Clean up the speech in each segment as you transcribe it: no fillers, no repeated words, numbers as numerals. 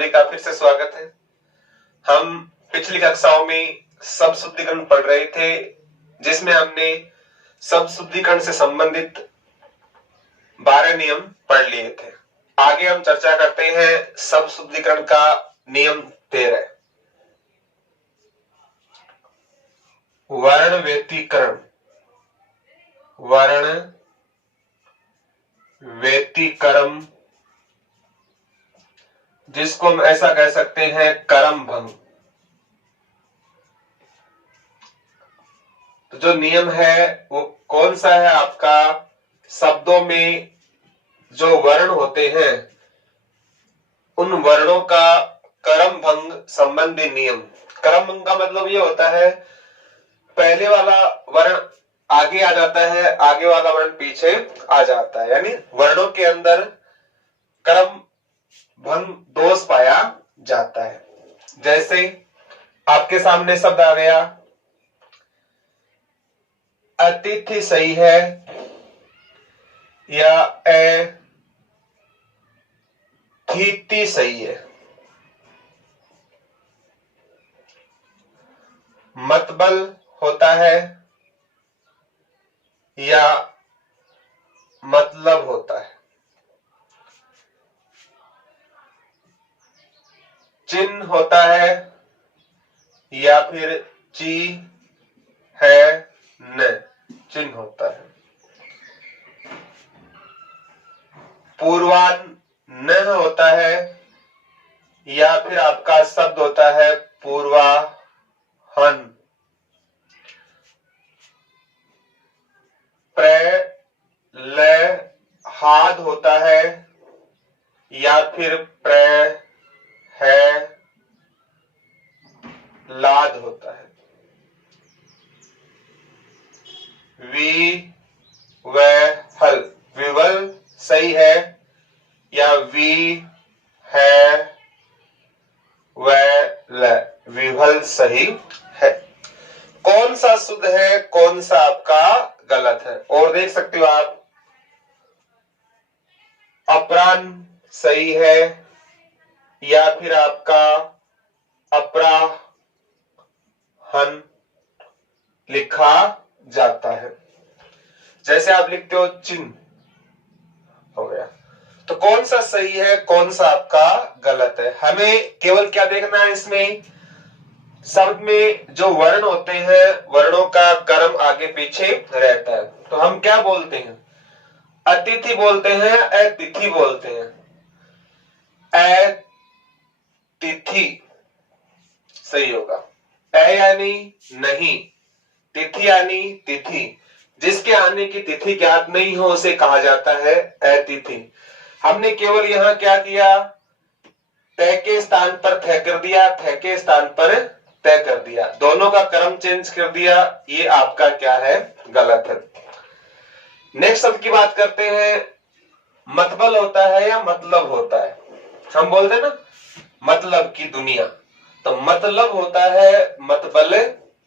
सभी का फिर से स्वागत है। हम पिछली कक्षाओं में शब्द शुद्धिकरण पढ़ रहे थे, जिसमें हमने शब्द शुद्धिकरण से संबंधित 12 नियम पढ़ लिए थे। आगे हम चर्चा करते हैं शब्द शुद्धिकरण का नियम 13, वर्ण व्यतिकरण। वर्ण व्यतिकरण, जिसको हम ऐसा कह सकते हैं कर्म भंग। तो जो नियम है वो कौन सा है आपका? शब्दों में जो वर्ण होते हैं उन वर्णों का कर्म भंग संबंधी नियम। कर्म भंग का मतलब ये होता है पहले वाला वर्ण आगे आ जाता है, आगे वाला वर्ण पीछे आ जाता है, यानी वर्णों के अंदर कर्म भंग दोष पाया जाता है। जैसे आपके सामने शब्द आ गया अतिथि सही है या अतिथि सही है। मतबल होता है या मतलब होता है। चिन्ह होता है या फिर ची है न चिन्ह होता है। पूर्वान्न होता है या फिर आपका शब्द होता है पूर्वाहन। प्रलहाद होता है या फिर प्रहलाद होता है। विवहल, विवल सही है या विवल सही है। कौन सा शुद्ध है, कौन सा आपका गलत है? और देख सकते हो आप, अपराह्न सही है या फिर आपका अपराहन लिखा जाता है। जैसे आप लिखते हो चिन्ह हो गया। तो कौन सा सही है, कौन सा आपका गलत है? हमें केवल क्या देखना है इसमें, शब्द में जो वर्ण होते हैं वर्णों का कर्म आगे पीछे रहता है। तो हम क्या बोलते हैं? अतिथि बोलते हैं, अतिथि बोलते हैं। अतिथि सही होगा। यानी नहीं, तिथि यानी तिथि। जिसके आने की तिथि ज्ञात नहीं हो उसे कहा जाता है अतिथि। हमने केवल यहां क्या किया, तय के स्थान पर थ कर दिया, थ के स्थान पर तय कर दिया, दोनों का क्रम चेंज कर दिया। ये आपका क्या है? गलत है। नेक्स्ट शब्द की बात करते हैं, मतबल होता है या मतलब होता है। हम बोलते हैं ना मतलब की दुनिया, तो मतलब होता है, मतबल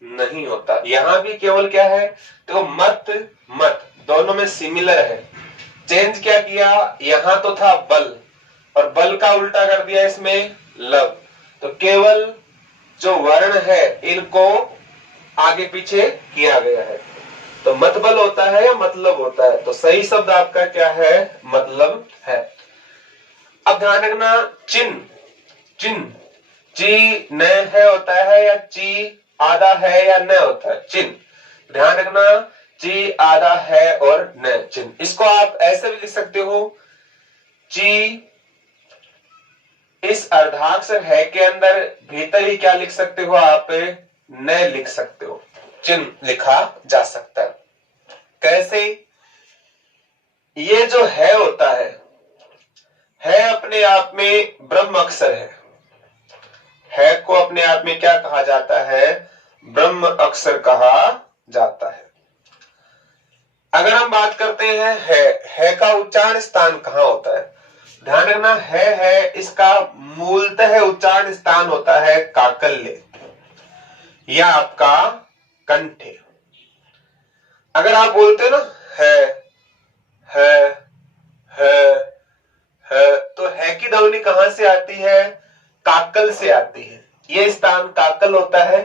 नहीं होता। यहां भी केवल क्या है, तो मत मत दोनों में सिमिलर है। चेंज क्या किया, यहां तो था बल और बल का उल्टा कर दिया इसमें लब। तो केवल जो वर्ण है इनको आगे पीछे किया गया है। तो मतबल होता है या मतलब होता है? तो सही शब्द आपका क्या है? मतलब है। अब ध्यान रखना, चिन्ह, चिन्ह ची न है होता है या ची आधा है या न होता है? चिन्ह ध्यान रखना, ची आधा है और न चिन्ह। इसको आप ऐसे भी लिख सकते हो, ची इस अर्धाक्षर है के अंदर भीतर ही क्या लिख सकते हो आप? न लिख सकते हो, चिन्ह लिखा जा सकता है। कैसे? ये जो है होता है अपने आप में ब्रह्म अक्षर है को अपने आप में क्या कहा जाता है? ब्रह्म अक्षर कहा जाता है। अगर हम बात करते हैं है का उच्चारण स्थान कहां होता है? ध्यान रखना, है इसका मूलतः उच्चारण स्थान होता है काकल्य या आपका कंठे। अगर आप बोलते हो ना है तो है की ध्वनि कहां से आती है? काकल से आती है। ये स्थान काकल होता है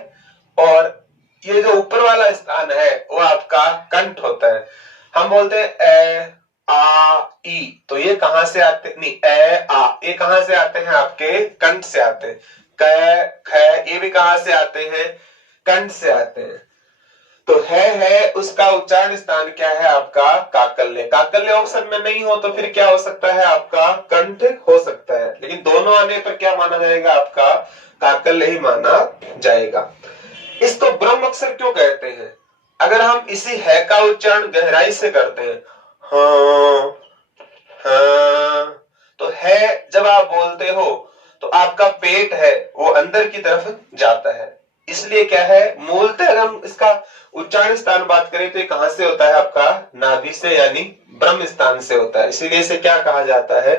और ये जो ऊपर वाला स्थान है वो आपका कंठ होता है। हम बोलते हैं ए आ ई, तो ये कहां से आते, नहीं ए आ, ये कहां से आते हैं, आपके कंठ से आते हैं। क ख ये भी कहां से आते हैं, कंठ से आते हैं। तो है उसका उच्चारण स्थान क्या है आपका काकल्य। काकल्य ऑप्शन में नहीं हो तो फिर क्या हो सकता है आपका कंठ हो सकता है, लेकिन दोनों आने पर क्या माना जाएगा आपका काकल्य ही माना जाएगा। इसको ब्रह्म अक्षर क्यों कहते हैं? अगर हम इसी है का उच्चारण गहराई से करते हैं, हाँ हाँ, तो है जब आप बोलते हो तो आपका पेट है वो अंदर की तरफ जाता है। इसलिए क्या है, मूलतः अगर हम इसका उच्चारण स्थान बात करें तो ये कहां से होता है आपका नाभि से, यानी ब्रह्म स्थान से होता है। इसीलिए इसे क्या कहा जाता है,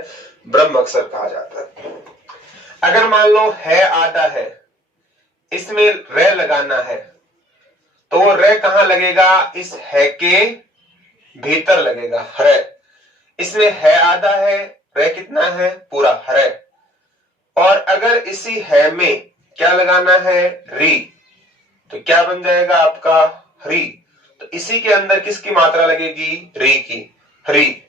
ब्रह्म अक्षर कहा जाता है। अगर मान लो है आधा है, इसमें रे लगाना है, तो वो रे कहां लगेगा, इस है के भीतर लगेगा, हरे। इसमें है आधा है, रे कितना है, पूरा हरे। और अगर इसी है में क्या लगाना है, री, तो क्या बन जाएगा आपका हरी। तो इसी के अंदर किसकी मात्रा लगेगी, री की, हरी।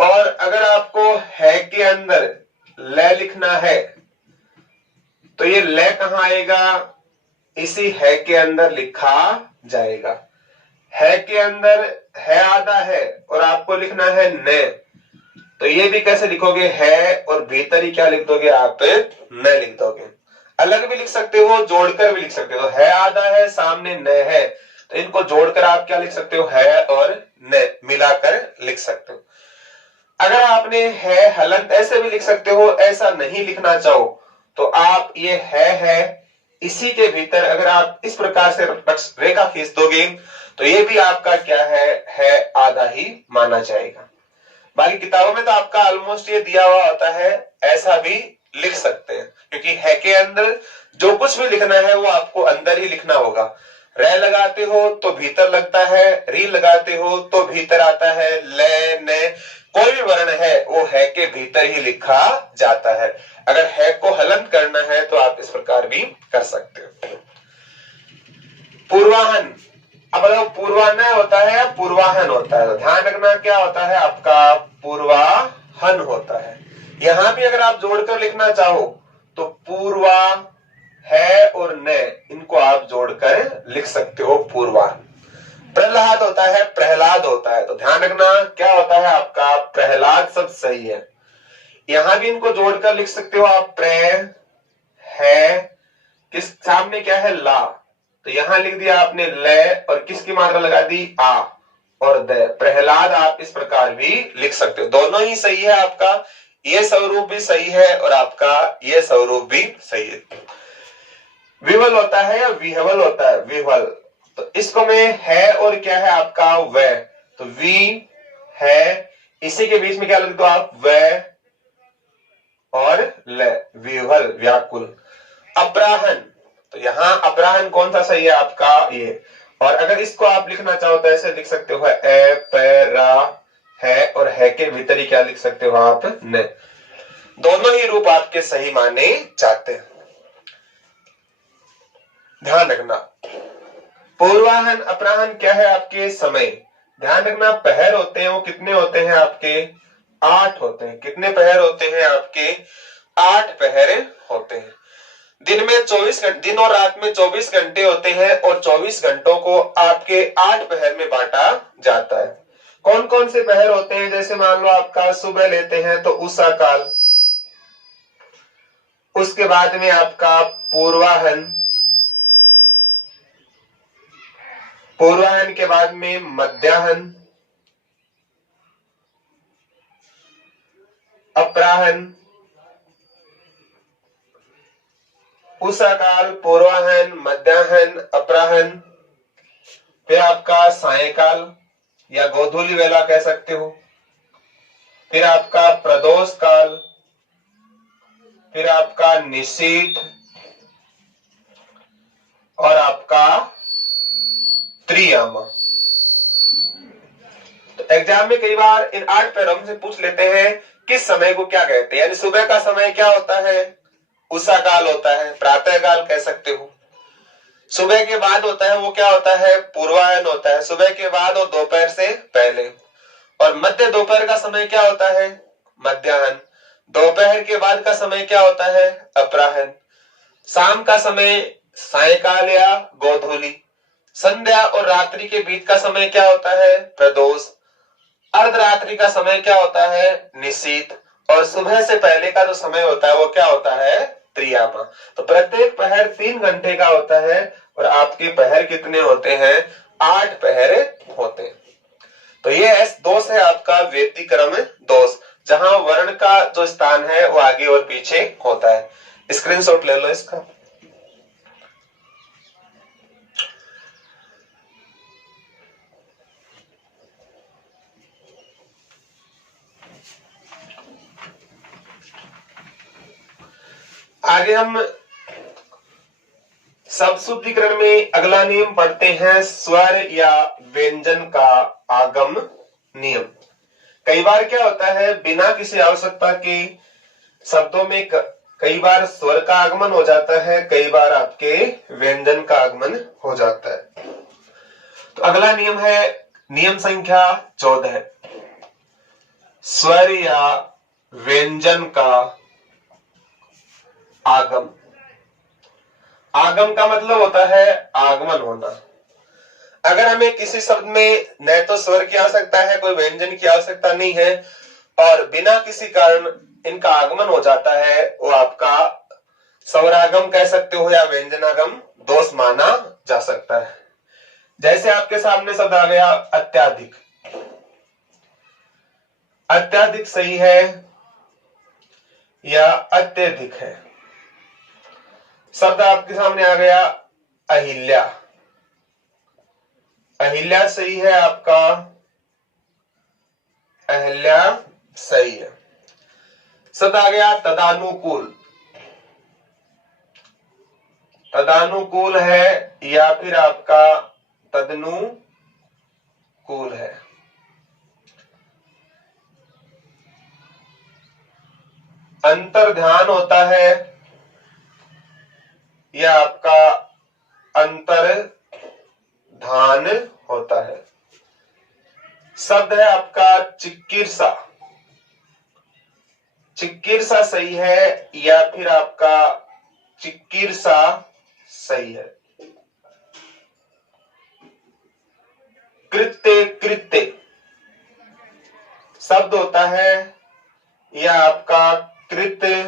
और अगर आपको है के अंदर ले लिखना है तो ये ले कहां आएगा, इसी है के अंदर लिखा जाएगा। है के अंदर है आधा है और आपको लिखना है ने, तो ये भी कैसे लिखोगे, है और भीतर ही क्या लिख दोगे आप, न लिख दोगे। अलग भी लिख सकते हो, जोड़कर भी लिख सकते हो। है आधा है, सामने न है, तो इनको जोड़कर आप क्या लिख सकते हो, है और न मिलाकर लिख सकते हो। अगर आपने है हलंत ऐसे भी लिख सकते हो, ऐसा नहीं लिखना चाहो तो आप ये है इसी के भीतर अगर आप इस प्रकार से रेखा खींच दोगे तो ये भी आपका क्या है आधा ही माना जाएगा। बाकी किताबों में तो आपका ऑलमोस्ट ये दिया हुआ होता है, ऐसा भी लिख सकते हैं, क्योंकि है के अंदर जो कुछ भी लिखना है वो आपको अंदर ही लिखना होगा। रे लगाते हो तो भीतर लगता है, री लगाते हो तो भीतर आता है, ले ने कोई भी वर्ण है वो है के भीतर ही लिखा जाता है। अगर है को हलंत करना है तो आप इस प्रकार भी कर सकते हो। पूर्वाहन, अब बताओ पूर्वान्ह होता है या पूर्वाहन होता है, तो ध्यान रखना क्या होता है आपका पूर्वाहन होता है। यहां भी अगर आप जोड़कर लिखना चाहो तो पूर्वा है और न इनको आप जोड़कर लिख सकते हो पूर्वाहन। प्रहलाद होता है, प्रहलाद होता है, तो ध्यान रखना क्या होता है आपका प्रहलाद शब्द सही है। यहां भी इनको जोड़कर लिख सकते हो आप, प्र है किस सामने क्या है ला, तो यहां लिख दिया आपने ले और किसकी मात्रा लगा दी आ और द, प्रहलाद आप इस प्रकार भी लिख सकते हो। दोनों ही सही है आपका, ये स्वरूप भी सही है और आपका ये स्वरूप भी सही है। विवल होता है या विहवल होता है, विहवल, तो इसको में है और क्या है आपका व, तो वी है इसी के बीच में क्या लिख दो आप व और ल, विहवल व्याकुल। अपराहन, तो यहां अपराहन कौन सा सही है आपका ये, और अगर इसको आप लिखना चाहो तो ऐसे लिख सकते हो ए प रा है और है के भीतर ही क्या लिख सकते हो आप न। दोनों ही रूप आपके सही माने जाते हैं। ध्यान रखना पूर्वाहन अपराहन क्या है आपके समय। ध्यान रखना पहर होते हैं वो कितने होते हैं आपके 8 होते हैं। कितने पहर होते हैं आपके 8 पहर होते हैं। दिन में 24 घंटे, दिन और रात में 24 घंटे होते हैं और 24 घंटों को आपके 8 पहर में बांटा जाता है। कौन कौन से पहर होते हैं, जैसे मान लो आपका सुबह लेते हैं तो उषा काल, उसके बाद में आपका पूर्वाहन, पूर्वाहन के बाद में मध्याहन, अपराहन, उषा काल, पूर्वाहन, मध्याहन, अपराहन, फिर आपका सायकाल या गोधूली वेला कह सकते हो, फिर आपका प्रदोष काल, फिर आपका निशीथ और आपका त्रियामा। तो एग्जाम में कई बार इन 8 पैरों से पूछ लेते हैं किस समय को क्या कहते हैं? यानी सुबह का समय क्या होता है? उषा काल होता है, प्रातः काल कह सकते हो। सुबह के बाद होता है वो क्या होता है? पूर्वाह्न होता है, सुबह के बाद और दोपहर से पहले। और मध्य दोपहर का समय क्या होता है? मध्याह्न। दोपहर के बाद का समय क्या होता है? अपराह्न। शाम का समय सायकाल या गोधूली। संध्या और रात्रि के बीच का समय क्या होता है? प्रदोष। अर्धरात्रि का समय क्या होता है? निशीथ। और सुबह से पहले का जो समय होता है वो क्या होता है? त्रियामा। तो प्रत्येक पहर 3 घंटे का होता है और आपके पहर कितने होते हैं? 8 पहर होते हैं। तो ये दोष है आपका व्यतिक्रम दोष, जहां वर्ण का जो स्थान है वो आगे और पीछे होता है। स्क्रीनशॉट ले लो इसका। आगे हम शब्द शुद्धिकरण में अगला नियम पढ़ते हैं, स्वर या व्यंजन का आगम नियम। कई बार क्या होता है, बिना किसी आवश्यकता के शब्दों में कई बार स्वर का आगमन हो जाता है, कई बार आपके व्यंजन का आगमन हो जाता है। तो अगला नियम है नियम संख्या 14, स्वर या व्यंजन का आगम। आगम का मतलब होता है आगमन होना। अगर हमें किसी शब्द में न तो स्वर की आवश्यकता है, कोई व्यंजन की आवश्यकता नहीं है और बिना किसी कारण इनका आगमन हो जाता है, वो आपका स्वरागम कह सकते हो या व्यंजनागम दोष माना जा सकता है। जैसे आपके सामने शब्द आ गया अत्याधिक। अत्याधिक सही है या अत्यधिक है? शब्द आपके सामने आ गया अहिल्या। अहिल्या सही है आपका, अहिल्या सही है। शब्द आ गया तदानुकूल। तदानुकूल है या फिर आपका तदनुकूल है? अंतर्ध्यान होता है या आपका अंतर्धान होता है? शब्द है आपका चिकित्सा। चिकित्सा सही है या फिर आपका चिकित्सा सही है? कृत्य कृत्य शब्द होता है या आपका कृत्य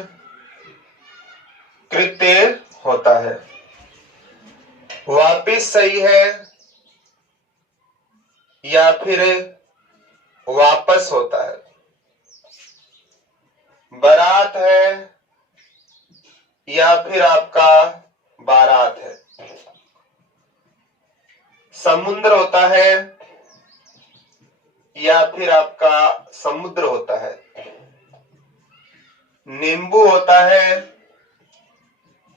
कृत्य होता है? वापिस सही है या फिर वापस होता है? बारात है या फिर आपका बारात है? समुद्र होता है या फिर आपका समुद्र होता है? नींबू होता है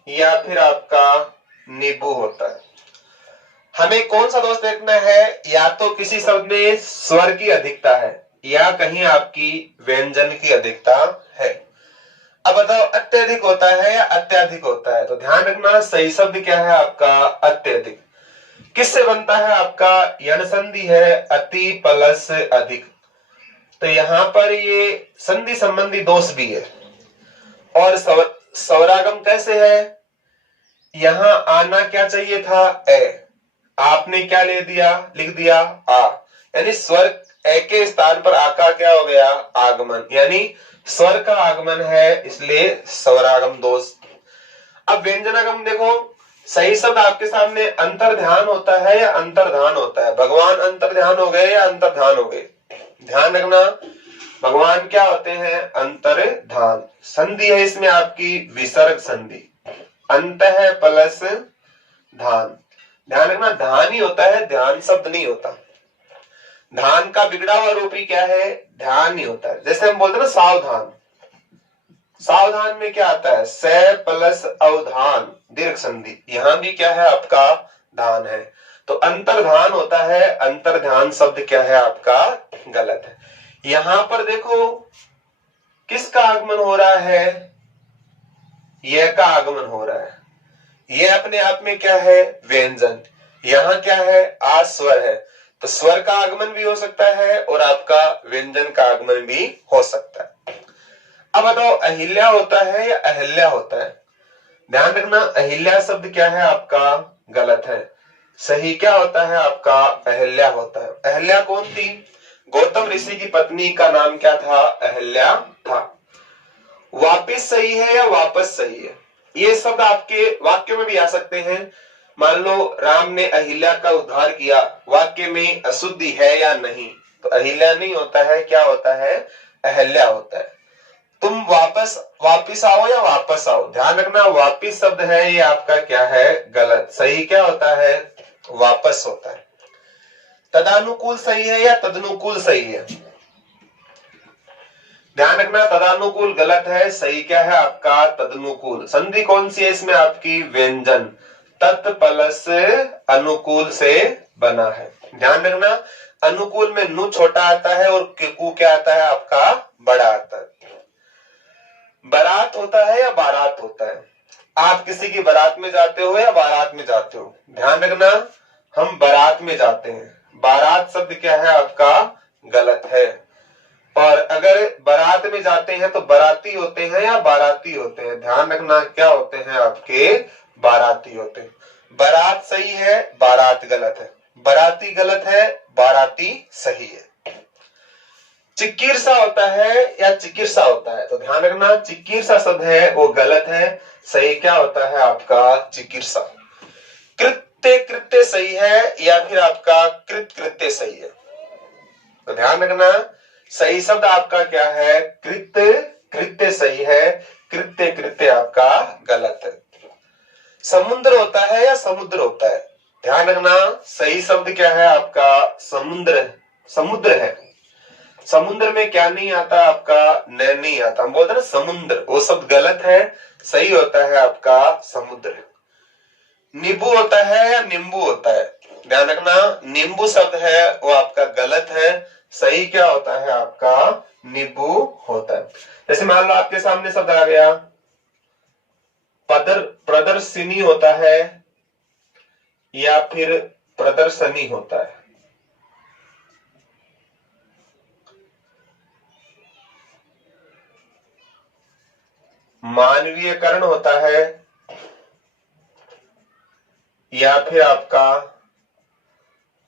या फिर आपका नींबू होता है? हमें कौन सा दोष देखना है? या तो किसी शब्द में स्वर की अधिकता है या कहीं आपकी व्यंजन की अधिकता है। अब बताओ अत्यधिक होता है या अत्याधिक होता है? तो ध्यान रखना सही शब्द क्या है आपका? अत्यधिक। किससे बनता है आपका? यण संधि है अति प्लस अधिक। तो यहां पर ये संधि संबंधी दोष भी है। और स्वरागम कैसे है? यहां आना क्या चाहिए था? ए। आपने क्या ले दिया? लिख दिया आ। यानी स्वर ए के स्थान पर आ का क्या हो गया? आगमन। यानी स्वर का आगमन है, इसलिए स्वरागम दोष। अब व्यंजनागम देखो, सही शब्द आपके सामने अंतर्ध्यान होता है या अंतर्धान होता है? भगवान अंतर्ध्यान हो गए या अंतर्धान हो गए? ध्यान रखना, भगवान क्या होते हैं? अंतर्धान। संधि है इसमें आपकी विसर्ग संधि, अंत है प्लस धान। ध्यान रखना धान ही होता है, ध्यान शब्द नहीं होता। धान का बिगड़ा हुआ रूप ही क्या है? ध्यान नहीं होता है। जैसे हम बोलते ना सावधान, सावधान में क्या आता है? से प्लस अवधान दीर्घ संधि, यहां भी क्या है आपका? धान है। तो अंतर्धान होता है, अंतर्ध्यान शब्द क्या है आपका? गलत है। यहां पर देखो किसका आगमन हो रहा है? यह का आगमन हो रहा है। यह अपने आप में क्या है? व्यंजन। यहां क्या है? आ स्वर है, तो स्वर का आगमन भी हो सकता है और आपका व्यंजन का आगमन भी हो सकता है। अब बताओ, अहिल्या होता है या अहिल्या होता है? ध्यान रखना, अहिल्या शब्द क्या है आपका? गलत है। सही क्या होता है आपका? अहिल्या होता है। अहिल्या कौन थी? गौतम ऋषि की पत्नी का नाम क्या था? अहिल्या था। वापिस सही है या वापस सही है? ये शब्द आपके वाक्यों में भी आ सकते हैं। मान लो राम ने अहिल्या का उद्धार किया, वाक्य में अशुद्धि है या नहीं? तो अहिल्या नहीं होता है, क्या होता है? अहिल्या होता है। तुम वापिस आओ या वापस आओ, ध्यान रखना वापिस शब्द है ये आपका क्या है? गलत। सही क्या होता है? वापस होता है। तदानुकूल सही है या तदनुकूल सही है? ध्यान रखना, तदानुकूल गलत है। सही क्या है आपका? तदनुकूल। संधि कौन सी है इसमें आपकी? व्यंजन। तत् प्लस अनुकूल से बना है। ध्यान रखना, अनुकूल में नु छोटा आता है और कु क्या आता है आपका? बड़ा आता है। बारात होता है या बारात होता है? आप किसी की बारात में जाते हो या बारात में जाते हो? ध्यान रखना, हम बारात में जाते हैं। बारात शब्द क्या है आपका? गलत है। और अगर बारात में जाते हैं तो बाराती होते हैं या बाराती होते हैं? ध्यान रखना, क्या होते हैं आपके? बाराती होते हैं। बारात सही है, बारात गलत है। बाराती गलत है, बाराती सही है। चिकित्सा होता है या चिकित्सा होता है? तो ध्यान रखना, चिकित्सा शब्द है वो गलत है। सही क्या होता है आपका? चिकित्सा। कृत्य कृत्य सही है या फिर आपका कृत कृत्य सही है? तो ध्यान रखना, सही शब्द आपका क्या है? कृत्य कृत्य सही है, कृत्य कृत्य आपका गलत है। समुद्र होता है या समुद्र होता है? ध्यान रखना, सही शब्द क्या है आपका? समुद्र। समुद्र है। समुद्र में क्या नहीं आता आपका? न नहीं आता। हम बोलते हैं ना समुद्र, वो शब्द गलत है। सही होता है आपका समुद्र। नींबू होता है या नींबू होता है? ध्यान रखना, नींबू शब्द है वो आपका गलत है। सही क्या होता है आपका? नींबू होता है। जैसे मान लो आपके सामने शब्द आ गया प्रदर्शिनी होता है या फिर प्रदर्शनी होता है? मानवीयकरण होता है या फिर आपका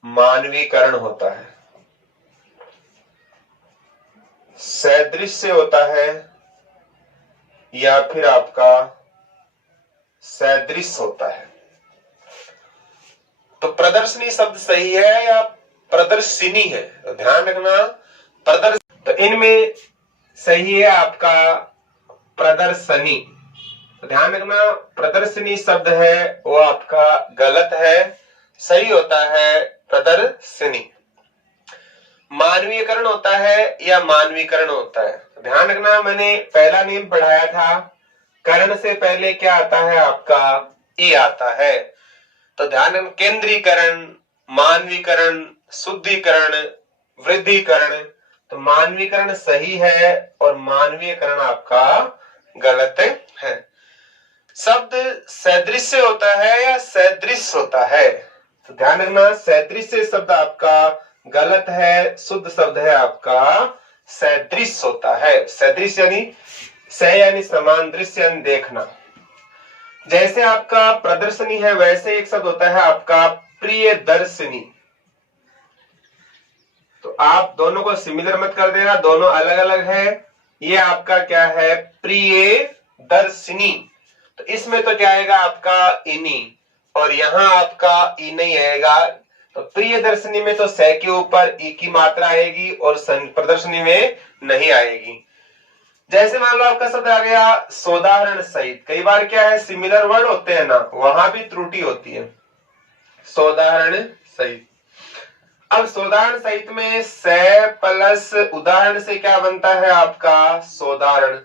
मानवीकरण होता है? सदृश्य होता है या फिर आपका सदृश होता है? तो प्रदर्शनी शब्द सही है या प्रदर्शिनी है? तो ध्यान रखना, तो इनमें सही है आपका प्रदर्शनी। तो ध्यान रखना, प्रदर्शनी शब्द है वो आपका गलत है। सही होता है प्रदर्शनी। मानवीयकरण होता है या मानवीकरण होता है? ध्यान रखना, मैंने पहला नियम पढ़ाया था, करण से पहले क्या आता है आपका? ई आता है। तो ध्यान रखना, केंद्रीकरण, मानवीकरण, शुद्धिकरण, वृद्धिकरण। तो मानवीकरण सही है और मानवीयकरण आपका गलत है। शब्द सदृश्य होता है या सदृश होता है? तो ध्यान रखना, सदृश्य शब्द आपका गलत है। शुद्ध शब्द है आपका सदृश होता है। सदृश यानी समान, दृश्य यानी देखना। जैसे आपका प्रदर्शनी है वैसे एक शब्द होता है आपका प्रियदर्शनी। तो आप दोनों को सिमिलर मत कर देना, दोनों अलग अलग है। ये आपका क्या है? प्रियदर्शनी। तो इसमें तो क्या आएगा आपका? इनी, और यहां आपका ई नहीं आएगा। तो प्रियदर्शनी में तो से के ऊपर ई की मात्रा आएगी और प्रदर्शनी में नहीं आएगी। जैसे मान लो आपका शब्द आ गया सोदाहरण सहित। कई बार क्या है, सिमिलर वर्ड होते हैं ना, वहां भी त्रुटि होती है। सोदाहरण सहित। अब सोदाहरण सहित में से प्लस उदाहरण से क्या बनता है आपका? सोदाहरण।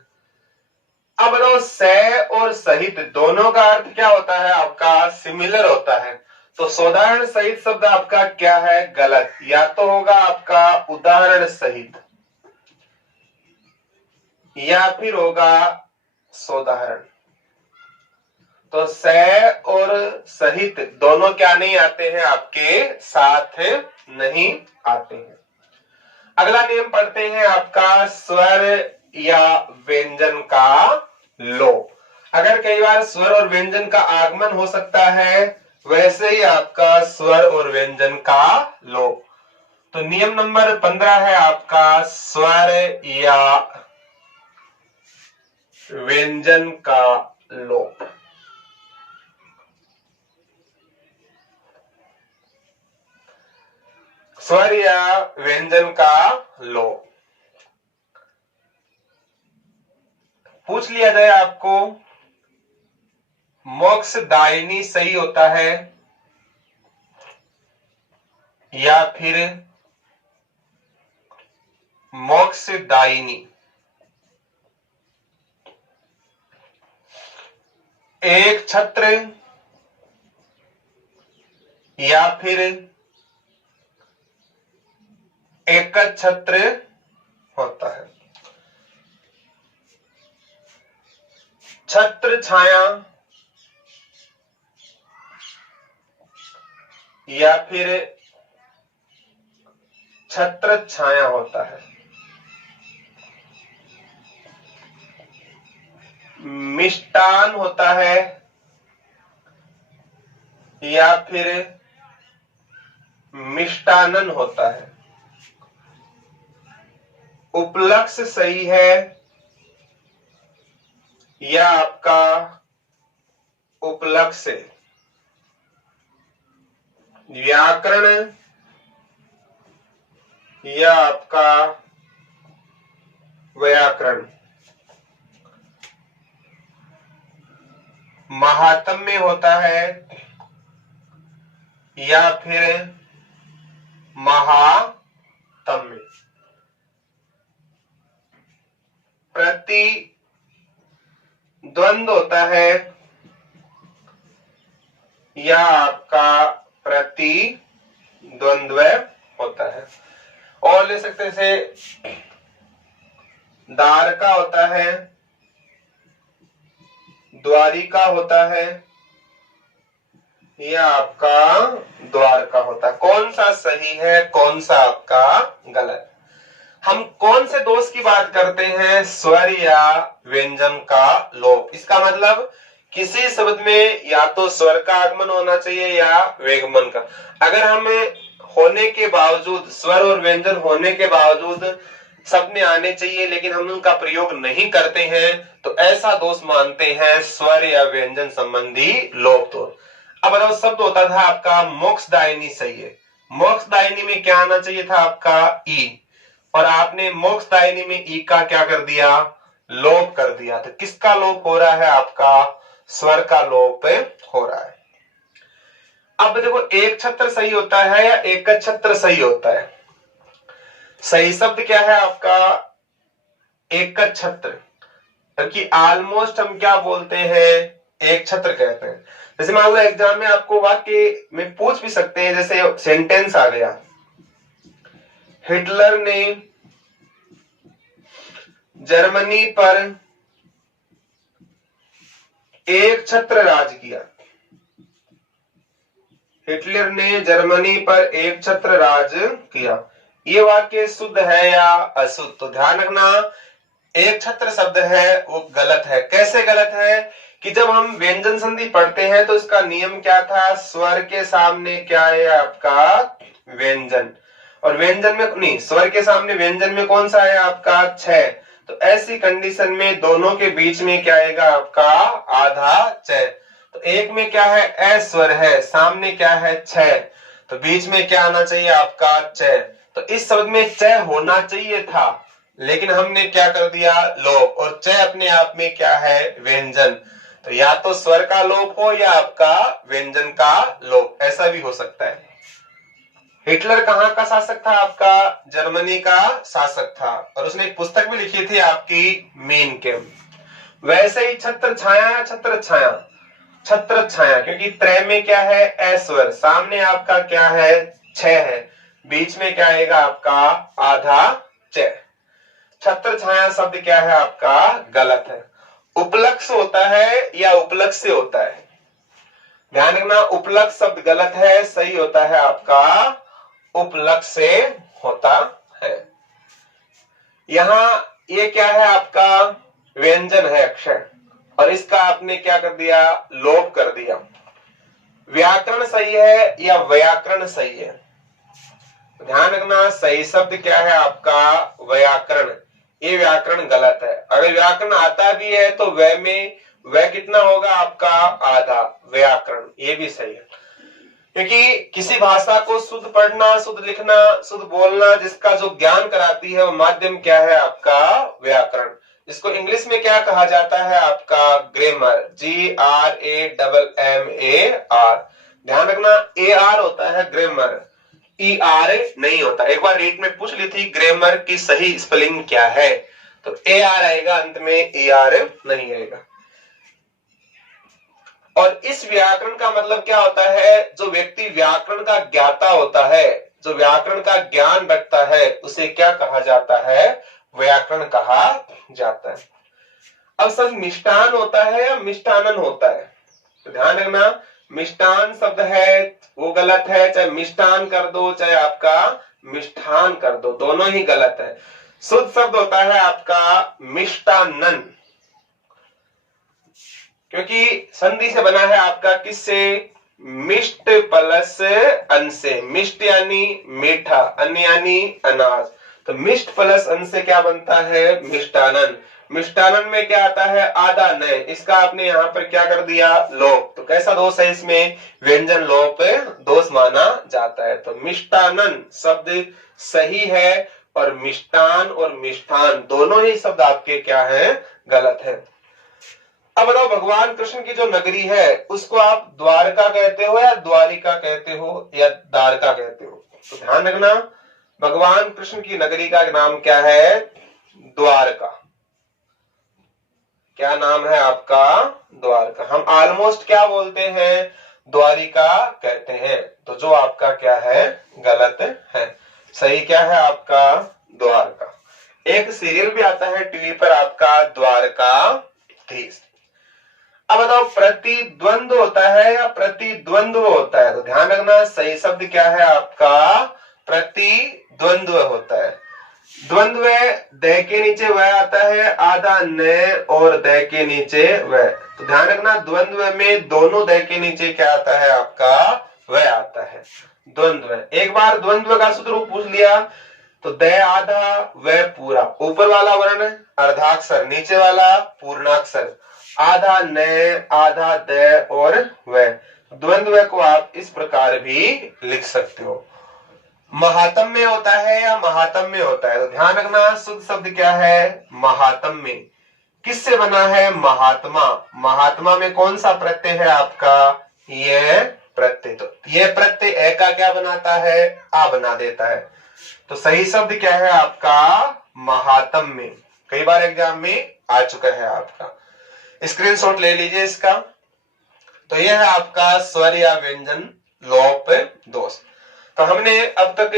अब बताओ, से और सहित दोनों का अर्थ क्या होता है आपका? सिमिलर होता है। तो सोदाहरण सहित शब्द आपका क्या है? गलत। या तो होगा आपका उदाहरण सहित, या फिर होगा सोदाहरण। तो स और सहित दोनों क्या नहीं आते हैं, आपके साथ नहीं आते हैं। अगला नियम पढ़ते हैं आपका स्वर या व्यंजन का लोप। अगर कई बार स्वर और व्यंजन का आगमन हो सकता है, वैसे ही आपका स्वर और व्यंजन का लोप। तो नियम नंबर 15 है आपका स्वर या व्यंजन का लोप। स्वर या व्यंजन का लोप पूछ लिया जाए आपको, मोक्षदायिनी सही होता है या फिर मोक्षदायिनी? एक छत्र या फिर एक छत्र होता है। छत्र छाया या फिर छत्र छाया होता है। मिष्टान होता है या फिर मिष्टानन होता है। उपलक्ष्य सही है या आपका उपलक्ष्य। व्याकरण या आपका व्याकरण। महात्म्य होता है या फिर महात्म्य। प्रतिद्वंद होता है या आपका प्रतिद्वंद्व होता है। और ले सकते हैं जैसे द्वारका होता है, द्वारिका होता है या आपका द्वारका होता है। कौन सा सही है, कौन सा आपका गलत? हम कौन से दोष की बात करते हैं? स्वर या व्यंजन का लोप। इसका मतलब किसी शब्द में या तो स्वर का आगमन होना चाहिए या वेगमन का। अगर हमें होने के बावजूद, स्वर और व्यंजन होने के बावजूद शब्द में आने चाहिए लेकिन हम उनका प्रयोग नहीं करते हैं, तो ऐसा दोष मानते हैं स्वर या व्यंजन संबंधी लोप दोष। अब बताओ, शब्द होता था आपका मोक्षदायिनी सही है। मोक्षदायिनी में क्या आना चाहिए था? आपका ई, और आपने मोक्षदायिनी में ई का क्या कर दिया? लोप कर दिया। तो किसका लोप हो रहा है? आपका स्वर का लोप हो रहा है। अब देखो, एक छत्र सही होता है या एक छत्र सही होता है? सही शब्द क्या है आपका? एक छत्र, क्योंकि ऑलमोस्ट हम क्या बोलते हैं? एक छत्र कहते हैं। जैसे मान लो एग्जाम में आपको वाक्य में पूछ भी सकते हैं, जैसे सेंटेंस आ गया, हिटलर ने जर्मनी पर एक छत्र राज किया। हिटलर ने जर्मनी पर एक छत्र राज किया। ये वाक्य शुद्ध है या अशुद्ध? तो ध्यान रखना, एक छत्र शब्द है वो गलत है। कैसे गलत है? कि जब हम व्यंजन संधि पढ़ते हैं तो इसका नियम क्या था? स्वर के सामने क्या है? आपका व्यंजन। और व्यंजन में नहीं, स्वर के सामने व्यंजन में कौन सा है? आपका छ। तो ऐसी कंडीशन में दोनों के बीच में क्या आएगा? आपका आधा च। तो एक में क्या है? ए स्वर है, सामने क्या है? छ। तो बीच में क्या आना चाहिए? आपका च। तो इस शब्द में च होना चाहिए था, लेकिन हमने क्या कर दिया? लोप। और च अपने आप में क्या है? व्यंजन। तो या तो स्वर का लोप हो या आपका व्यंजन का लोप, ऐसा भी हो सकता है। हिटलर कहाँ का शासक था? आपका जर्मनी का शासक था, और उसने एक पुस्तक भी लिखी थी आपकी, मेन कैम्प। वैसे ही छत्र छाया या छत्र छाया? छत्र छाया, क्योंकि त्रय में क्या है? ए स्वर, सामने आपका क्या है? छ है, बीच में क्या आएगा? आपका आधा च। छत्र छाया शब्द क्या है आपका गलत है। उपलक्ष होता है या उपलक्ष्य से होता है, ध्यान रखना, उपलक्ष्य शब्द गलत है, सही होता है आपका उपलक्ष्य से होता है। यहां ये क्या है आपका व्यंजन है अक्षर, और इसका आपने क्या कर दिया, लोप कर दिया। व्याकरण सही है या व्याकरण सही है, ध्यान रखना, सही शब्द क्या है आपका व्याकरण, ये व्याकरण गलत है। अगर व्याकरण आता भी है तो वह में वह कितना होगा आपका आधा, व्याकरण ये भी सही है। क्योंकि किसी भाषा को शुद्ध पढ़ना, शुद्ध लिखना, शुद्ध बोलना, जिसका जो ज्ञान कराती है वो माध्यम क्या है आपका व्याकरण। इसको इंग्लिश में क्या कहा जाता है आपका ग्रामर, GRAMMAR, ध्यान रखना, AR होता है ग्रामर, ER नहीं होता। एक बार रीट में पूछ ली थी ग्रामर की सही स्पेलिंग क्या है, तो AR आएगा अंत में, ER नहीं आएगा। और इस व्याकरण का मतलब क्या होता है, जो व्यक्ति व्याकरण का ज्ञाता होता है, जो व्याकरण का ज्ञान रखता है, उसे क्या कहा जाता है, व्याकरण कहा जाता है। अब सब मिष्टान होता है या मिष्टानन होता है, तो ध्यान रखना, मिष्टान शब्द है वो गलत है, चाहे मिष्टान कर दो चाहे आपका मिष्ठान कर दो, दोनों ही गलत है। शुद्ध शब्द होता है आपका मिष्टानन, क्योंकि संधि से बना है आपका किससे, मिष्ट प्लस अन से, मिष्ट यानी मीठा, अन्न यानी अनाज, तो मिष्ट प्लस अन से क्या बनता है मिष्टानन। मिष्टानन में क्या आता है आधा न, इसका आपने यहाँ पर क्या कर दिया लोप, तो कैसा दोष है इसमें, व्यंजन लोप दोष माना जाता है। तो मिष्टानन शब्द सही है, और मिष्टान और मिष्ठान दोनों ही शब्द आपके क्या है गलत है। अब बताओ, भगवान कृष्ण की जो नगरी है उसको आप द्वारका कहते हो या द्वारिका कहते हो या द्वारका कहते हो, तो ध्यान रखना, भगवान कृष्ण की नगरी का नाम क्या है, द्वारका। क्या नाम है आपका, द्वारका। हम ऑलमोस्ट क्या बोलते हैं, द्वारिका कहते हैं, तो जो आपका क्या है गलत है, सही क्या है आपका द्वारका। एक सीरियल भी आता है टीवी पर आपका द्वारकाधीश। अब बताओ, प्रतिद्वंद होता है या प्रतिद्वंद्व होता है, तो ध्यान रखना, सही शब्द क्या है आपका प्रतिद्वंद्व होता है। द्वंद्व द के नीचे वह आता है, आधा न और द के नीचे वह, तो ध्यान रखना, द्वंद्व में दोनों द के नीचे क्या आता है आपका वह आता है द्वंद्व। एक बार द्वंद्व का सूत्र पूछ लिया, तो द आधा वह पूरा, ऊपर वाला वर्ण अर्धाक्षर, नीचे वाला पूर्णाक्षर, आधा न आधा द और वह। द्वंद्व को आप इस प्रकार भी लिख सकते हो, महात्म्य होता है या महात्म्य होता है, तो ध्यान रखना, शुद्ध शब्द क्या है महात्म्य। किससे बना है, महात्मा। महात्मा में कौन सा प्रत्यय है आपका, यह प्रत्यय, तो यह प्रत्यय ए का क्या बनाता है, आ बना देता है, तो सही शब्द क्या है आपका महात्म्य। कई बार एग्जाम में आ चुका है आपका, स्क्रीनशॉट ले लीजिए इसका। तो यह है आपका स्वर या व्यंजन लोप दोष। तो हमने अब तक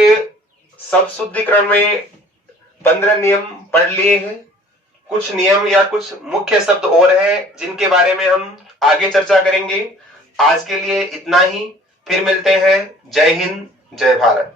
शब्द शुद्धिकरण में 15 नियम पढ़ लिए हैं। कुछ नियम या कुछ मुख्य शब्द और हैं जिनके बारे में हम आगे चर्चा करेंगे। आज के लिए इतना ही, फिर मिलते हैं। जय हिंद, जय भारत।